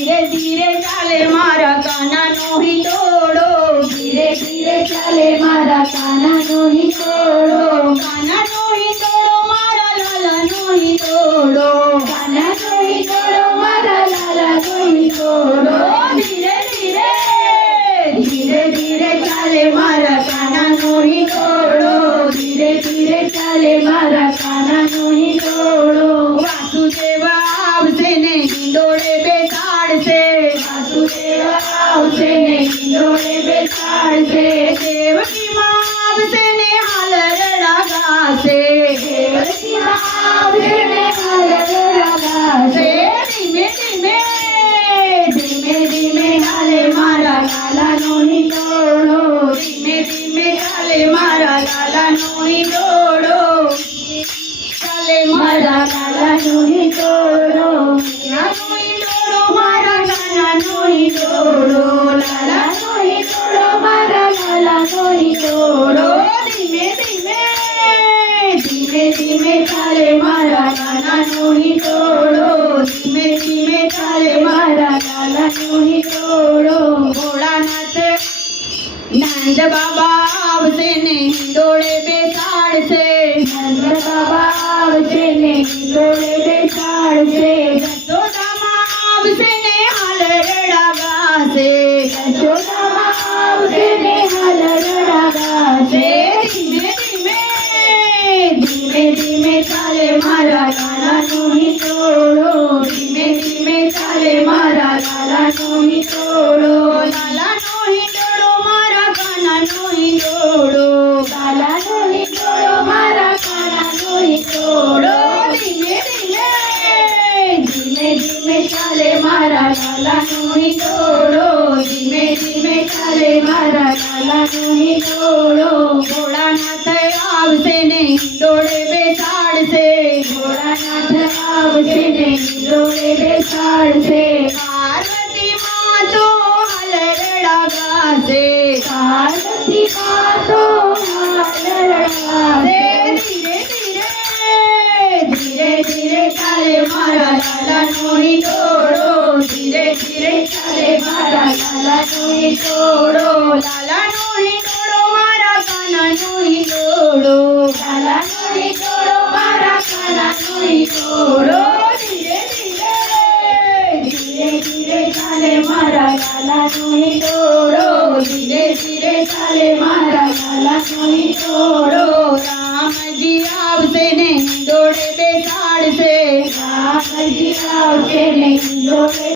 ધીરે ધીરે ચાલે મારા કાનાનો હિંડોળો, ધીરે ધીરે ચાલે મારા કાનાનો હિંડોળો, કાનાનો હિંડોળો મારા લાલાનો હિંડોળો, કાનાનો હિંડોળો મારા લાલાનો હિંડોળો. ધીરે ધીરે ધીરે ધીરે ચાલે મારા કાનાનો હિંડોળો, ધીરે ધીરે ચાલે મારા કાનાનો હિંડોળો. વાસુદેવ આવશે ને હિંડોળે બેસાડશે, વાસુદેવ આવશે ને હિંડોળે બેસાડશે, દેવકી માં આવશે ને હાલરડા ગાશે, દેવકી આવશે ને હાલરડા ગાશે. ધીમે ધીમે ધીમે ધીમે ચાલે મારા લાલાનો હિંડોળો, ધીમે ધીમે ચાલે મારા લાલાનો હિંડોળો, ચાલે મારા લાલાનો હિંડોળો, કાનાનો હિંડોળો મારા કાનાનો હિંડોળો, લાલાનો હિંડોળો મારા લાલાનો હિંડોળો. ધીમે ધીમે ધીમે ધીમે ચાલે મારા કાનાનો હિંડોળો, ધીમે ધીમે ચાલે મારા લાલાનો હિંડોળો. ભોળાનાથ નંદ બાબા આવશે ને હિંડોળે બેસાડશે, નંદ બાબા આવશે ને હિંડોળે બેસાડશે, યશોદામાં આવશે ને હાલરડા ગાશે, યશોદામાં આવશે ને હાલરડા ગાશે. ધીમે ધીમે ધીમે ધીમે ચાલે મારા કાનાનો હિંડોળો, ધીમે ધીમે ચાલે મારા લાલાનો હિંડોળો, લાલાનો હિંડોળો મારા કાનાનો હિંડોળો, લાલાનો હિંડોળો મારા કાનાનો હિંડોળો. ધીમે ધીમે ધીમે ધીમે ચાલે મારા લાલાનો હિંડોળો, ધીમે ધીમે ચાલે મારા લાલાનો હિંડોળો. ભોળાનાથ આવશે ને હિંડોળે બેસાડશે, ભોળાનાથ આવશે ને હિંડોળે બેસાડશે, પાર્વતી માં તો હાલરડા ગાશે, પાર્વતી માં તો હાલરડા ગાશે. ધીરે ધીરે ધીરે ધીરે ચાલે મારા લાલાનો હિંડોળો, ધીરે ધીરે ચાલે મારા લાલાનો હિંડોળો, લાલાનો હિંડોળો મારા કાનાનો હિંડોળો, લાલાનો હિંડોળો મારા કાનાનો હિંડોળો. ધીરે ધીરે ધીરે ધીરે ચાલે મારા લાલાનો હિંડોળો, ધીરે ધીરે ચાલે મારા લાલાનો હિંડોળો. રામજી આવશે ને હિંડોળે બેસાડશે, રામજી આવશે ને હિંડોળે